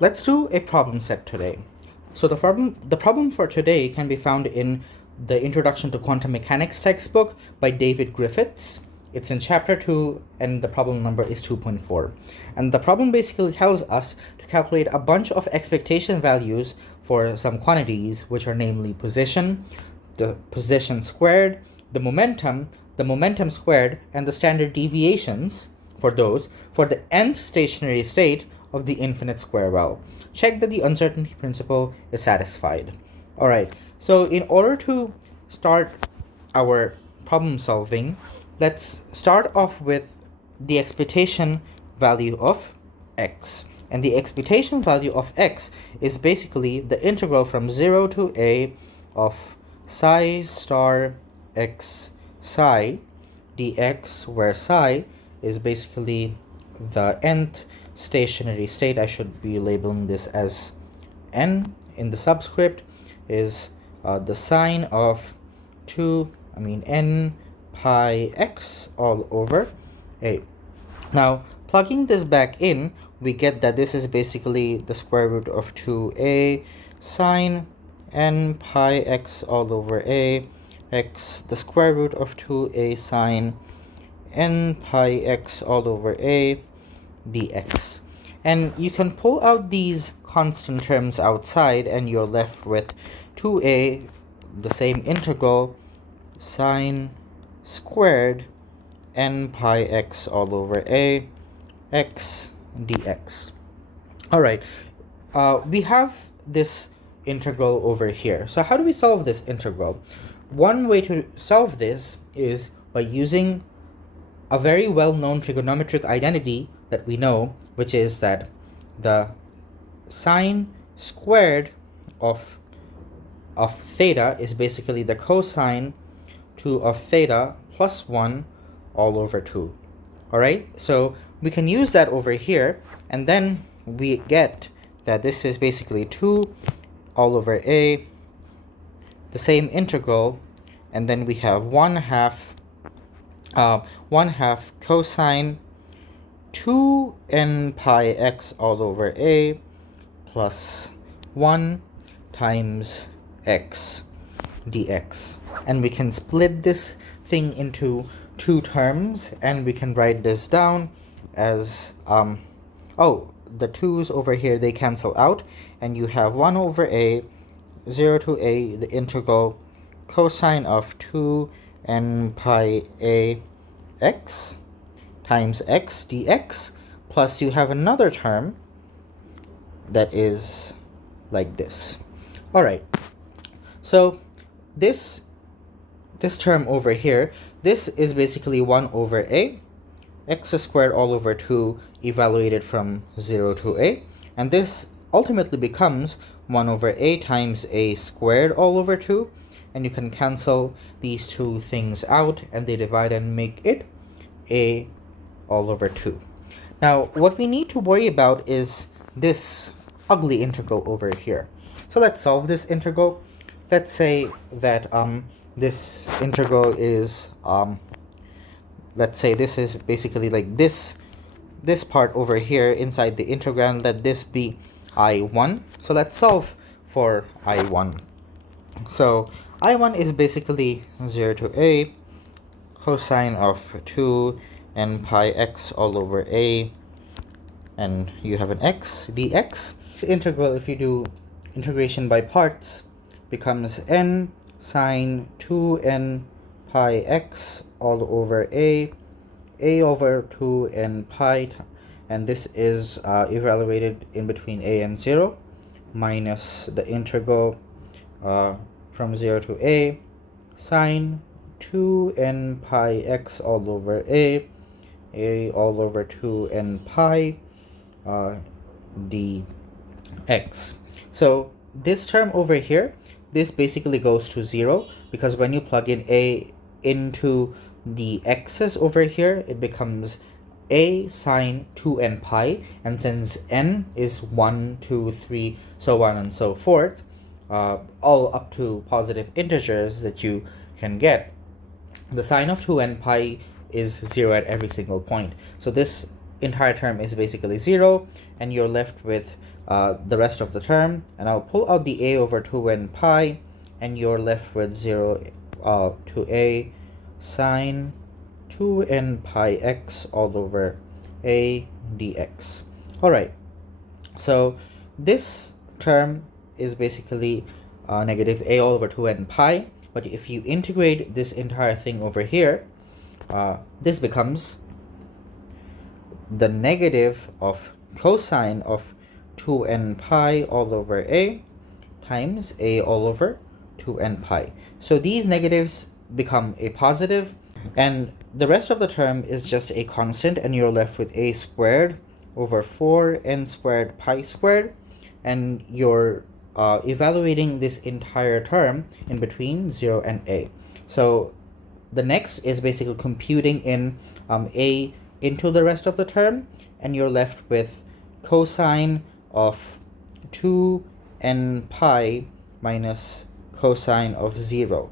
Let's do a problem set today. So the problem for today can be found in the Introduction to Quantum Mechanics textbook by David Griffiths. It's in chapter 2 and the problem number is 2.4. And the problem basically tells us to calculate a bunch of expectation values for some quantities, which are namely position, the position squared, the momentum squared, and the standard deviations for those for the nth stationary state of the infinite square well. Check that the uncertainty principle is satisfied. Alright, so in order to start our problem solving, let's start off with the expectation value of x. And the expectation value of x is basically the integral from 0 to a of psi star x psi dx, where psi is basically the nth stationary state. I should be labeling this as n in the subscript, is the sine of n pi x all over a. Now, plugging this back in, we get that this is basically the square root of 2a sine n pi x all over a x, the square root of 2a sine n pi x all over a dx. And you can pull out these constant terms outside and you're left with 2a, the same integral, sine squared n pi x all over a x dx. Alright, we have this integral over here. So how do we solve this integral? One way to solve this is by using a very well-known trigonometric identity that we know, which is that the sine squared of theta is basically the cosine of theta plus 1 all over 2. Alright, so we can use that over here, and then we get that this is basically 2 all over a, the same integral, and then we have 1/2 cosine 2n pi x all over a plus 1 times x dx. And we can split this thing into two terms, and we can write this down as the 2's over here, they cancel out, and you have 1 over a, 0 to a, the integral cosine of 2n pi a x times x dx, plus you have another term that is like this. Alright, so this term over here, this is basically 1 over a x squared all over 2 evaluated from 0 to a, and this ultimately becomes 1 over a times a squared all over 2, and you can cancel these two things out and they divide and make it a all over 2. Now, what we need to worry about is this ugly integral over here. So let's solve this integral. Let's say that this integral is let's say this is basically like this part over here inside the integrand. Let this be I1. So let's solve for I1. So I1 is basically 0 to a cosine of 2 n pi x all over a, and you have an x dx. The integral, if you do integration by parts, becomes n sine 2n pi x all over a over 2n pi, and this is evaluated in between a and 0, minus the integral from 0 to a sine 2n pi x all over a all over 2n pi dx. So this term over here, this basically goes to 0, because when you plug in a into the x's over here, it becomes a sine 2n pi, and since n is 1, 2, 3, so on and so forth, all up to positive integers that you can get, the sine of 2n pi is 0 at every single point. So this entire term is basically 0, and you're left with the rest of the term. And I'll pull out the a over 2n pi, and you're left with 0 to a sine 2n pi x all over a dx. All right, so this term is basically negative a all over 2n pi, but if you integrate this entire thing over here, this becomes the negative of cosine of 2n pi all over a times a all over 2n pi. So these negatives become a positive, and the rest of the term is just a constant, and you're left with a squared over 4n squared pi squared, and you're evaluating this entire term in between 0 and a. So the next is basically computing in a into the rest of the term, and you're left with cosine of 2n pi minus cosine of 0.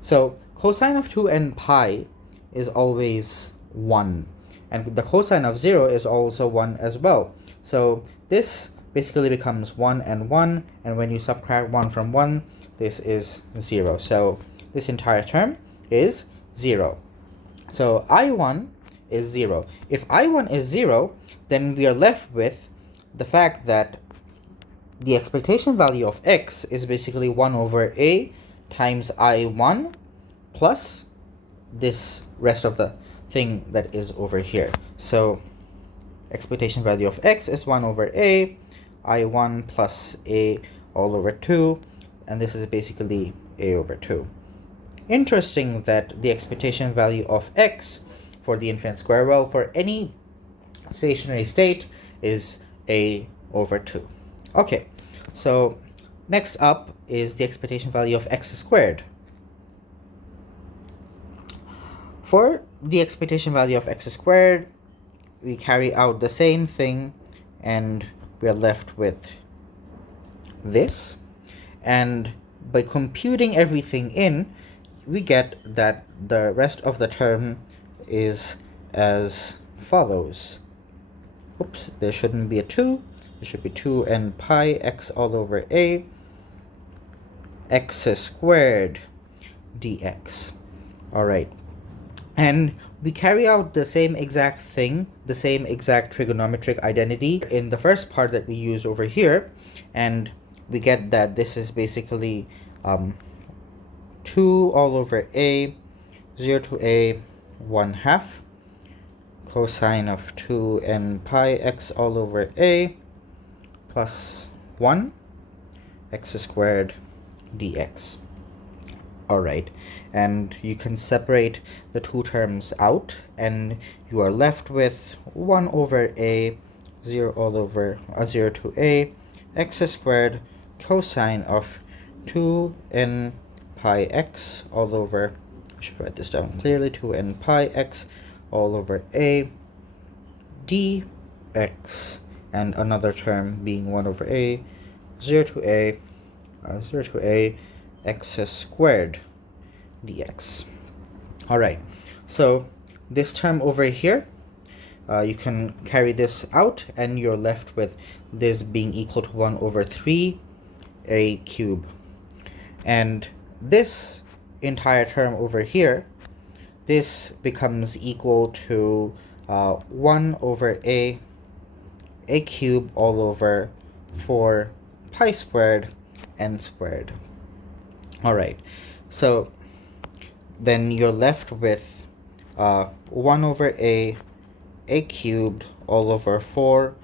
So cosine of 2n pi is always 1, and the cosine of 0 is also 1 as well. So this basically becomes 1 and 1, and when you subtract 1 from 1, this is 0. So this entire term is 0. So I1 is 0. If I1 is 0, then we are left with the fact that the expectation value of x is basically 1 over a times I1 plus this rest of the thing that is over here. So expectation value of x is 1 over a, I1 plus a all over 2, and this is basically a over 2. Interesting that the expectation value of x for the infinite square, well, for any stationary state is a over 2. Okay, so next up is the expectation value of x squared. For the expectation value of x squared, we carry out the same thing, and we are left with this. And by computing everything in, we get that the rest of the term is as follows. Oops, there shouldn't be a 2. There should be 2n pi x all over a x squared dx. All right. And we carry out the same exact thing, the same exact trigonometric identity in the first part that we use over here, and we get that this is basically 2 all over a, 0 to a 1/2 cosine of 2n pi x all over a plus 1 x squared dx. All right, and you can separate the two terms out, and you are left with 1 over a, 0 all over 0 to a x squared cosine of 2n pi x all over, I should write this down clearly, 2n pi x all over a dx, and another term being 1 over a, 0 to a x squared dx. All right, so this term over here, you can carry this out, and you're left with this being equal to 1 over 3 a cube. And this entire term over here, this becomes equal to 1 over a cube all over 4 pi squared n squared. All right, so then you're left with 1 over a cubed all over 4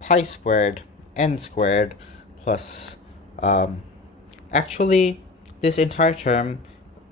pi squared n squared plus actually this entire term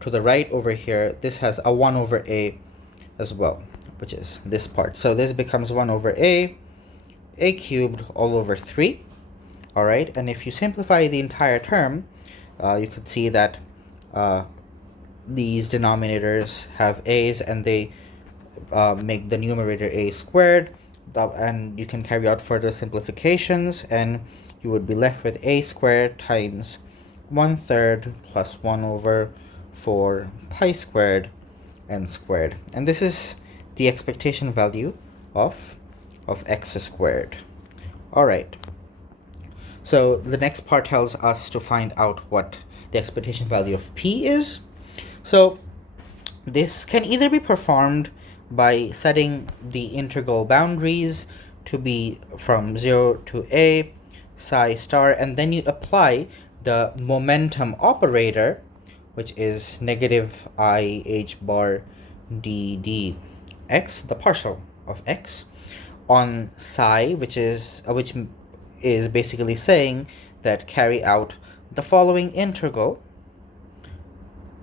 to the right over here, this has a 1 over a as well, which is this part. So this becomes 1 over a cubed all over 3. All right, and if you simplify the entire term, you could see that these denominators have a's, and they make the numerator a squared, and you can carry out further simplifications, and you would be left with a squared times 1/3 plus 1 over 4 pi squared n squared. And this is the expectation value of of x squared. All right. So the next part tells us to find out what the expectation value of p is. So this can either be performed by setting the integral boundaries to be from 0 to a psi star, and then you apply the momentum operator, which is negative I h bar d dx, the partial of x, on psi, which is basically saying that carry out the following integral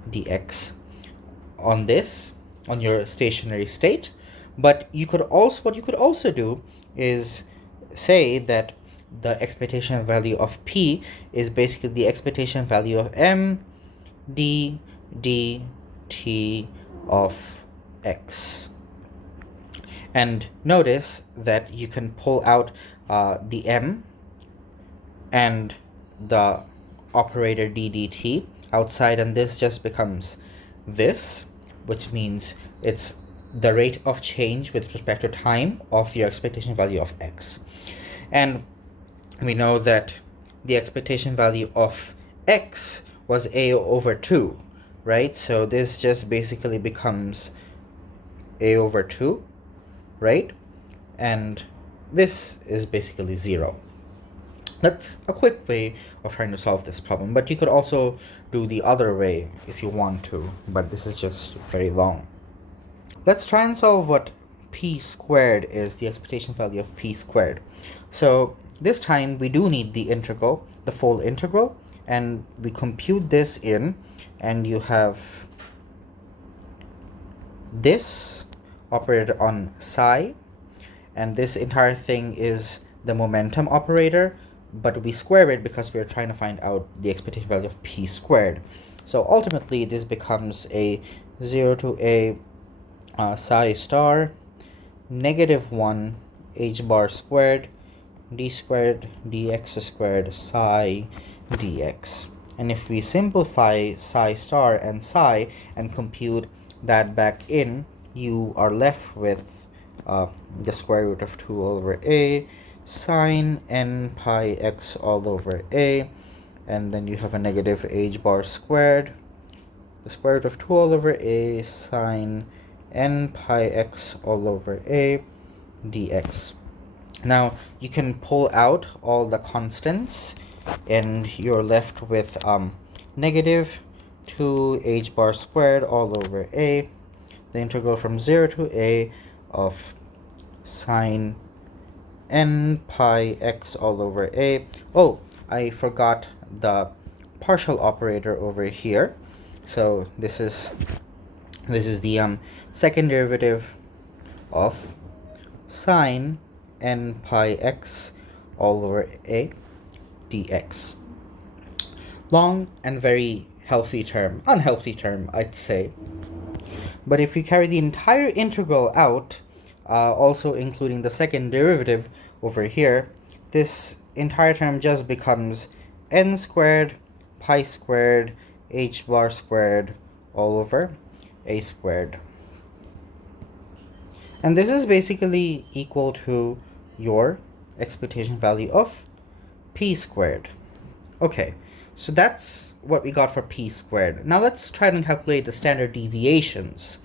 dx on this, on your stationary state. But what you could also do is say that the expectation value of p is basically the expectation value of m d dt of x. And notice that you can pull out the m and the operator ddt outside, and this just becomes this, which means it's the rate of change with respect to time of your expectation value of x. And we know that the expectation value of x was a over 2, right? So this just basically becomes a over 2, right? And this is basically 0. That's a quick way of trying to solve this problem, but you could also do the other way if you want to, but this is just very long. Let's try and solve what p squared is, the expectation value of p squared. So this time we do need the integral, the full integral, and we compute this in, and you have this operator on psi, and this entire thing is the momentum operator, but we square it because we're trying to find out the expectation value of p squared. So ultimately this becomes a 0 to a psi star negative 1 h bar squared d squared dx squared psi dx. And if we simplify psi star and psi and compute that back in, you are left with the square root of 2 all over a sine n pi x all over a, and then you have a negative h bar squared, the square root of 2 all over a sine n pi x all over a dx. Now you can pull out all the constants and you're left with negative 2 h bar squared all over a, the integral from 0 to a of sine n pi x all over a. Oh, I forgot the partial operator over here. So this is the second derivative of sine n pi x all over a dx. Long and very healthy term, unhealthy term, I'd say. But if you carry the entire integral out, also including the second derivative over here, this entire term just becomes n squared pi squared h bar squared all over a squared. And this is basically equal to your expectation value of p squared. Okay, so that's what we got for p squared. Now let's try and calculate the standard deviations.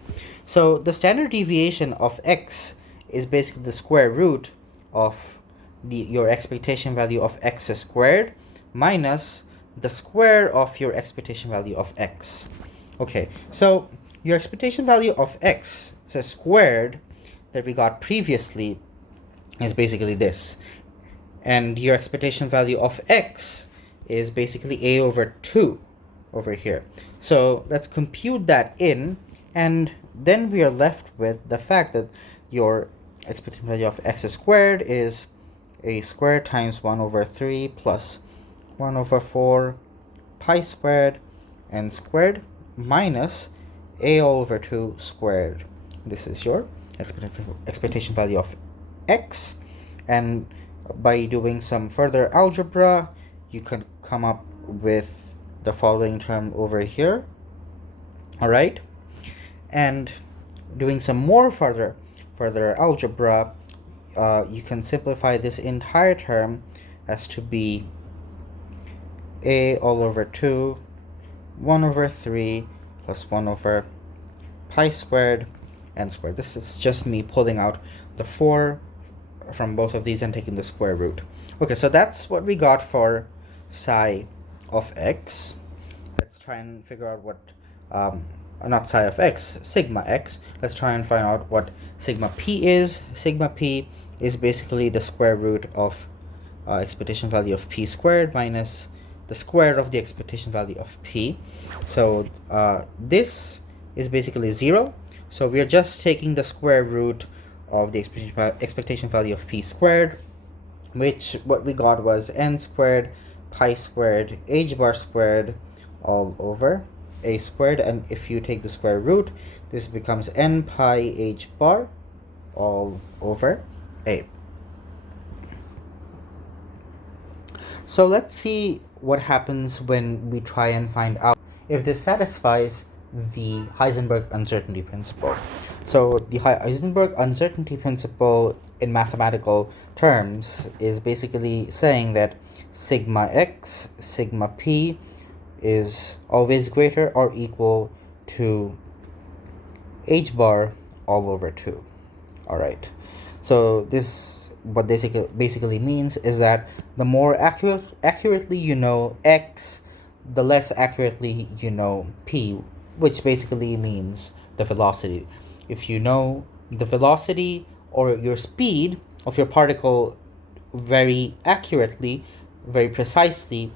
So the standard deviation of x is basically the square root of your expectation value of x squared minus the square of your expectation value of x. Okay, so your expectation value of x squared that we got previously is basically this, and your expectation value of x is basically a over 2 over here. So let's compute that in, and then we are left with the fact that your expectation value of x squared is a squared times 1 over 3 plus 1 over 4 pi squared n squared minus a all over 2 squared. This is your expectation value of x, and by doing some further algebra you can come up with the following term over here. All right, and doing some more further algebra, you can simplify this entire term as to be a all over 2, 1 over 3 plus 1 over pi squared n squared. This is just me pulling out the 4 from both of these and taking the square root. Okay, so that's what we got for psi of x. Let's try and figure out what, not psi of x, sigma x. Let's try and find out what sigma p is. Sigma p is basically the square root of expectation value of p squared minus the square of the expectation value of p. So this is basically 0. So we are just taking the square root of the expectation value of p squared, which what we got was n squared pi squared h bar squared all over a squared, and if you take the square root, this becomes n pi h bar all over a. So let's see what happens when we try and find out if this satisfies the Heisenberg uncertainty principle. So the Heisenberg uncertainty principle in mathematical terms is basically saying that sigma x, sigma p is always greater or equal to h bar all over 2. All right. So this what basically means is that the more accurately you know x, the less accurately you know p, which basically means the velocity. If you know the velocity or your speed of your particle very accurately, very precisely,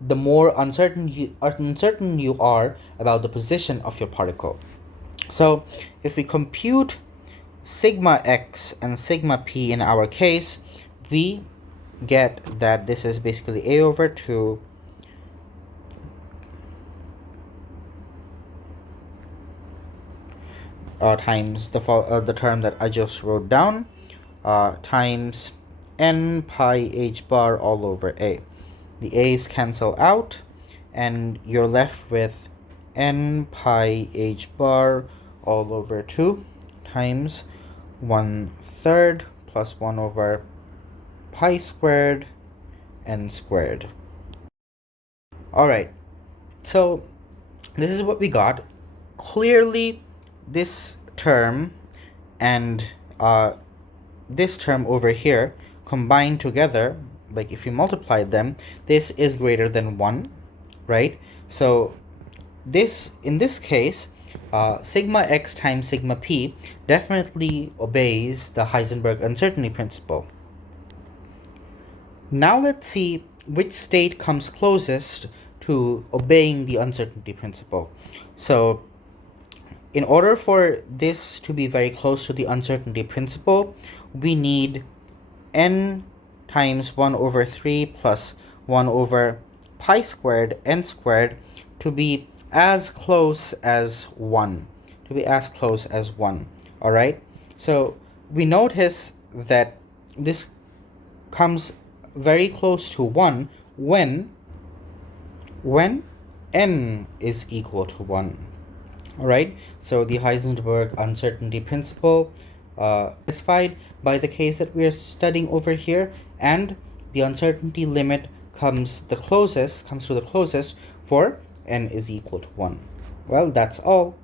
the more uncertain you are about the position of your particle. So if we compute sigma x and sigma p in our case, we get that this is basically a over 2 times the term that I just wrote down, times n pi h bar all over a. The a's cancel out, and you're left with n pi h bar all over 2 times 1/3 plus 1 over pi squared n squared. Alright, so this is what we got. Clearly, this term and this term over here combined together, like if you multiply them, this is greater than 1, right? So this, in this case, sigma x times sigma p definitely obeys the Heisenberg uncertainty principle. Now let's see which state comes closest to obeying the uncertainty principle. So in order for this to be very close to the uncertainty principle, we need n times 1 over 3 plus 1 over pi squared n squared to be as close as 1. All right? So we notice that this comes very close to 1 when n is equal to 1. All right? So the Heisenberg uncertainty principle is satisfied by the case that we are studying over here, and the uncertainty limit comes to the closest for n is equal to 1. Well, that's all.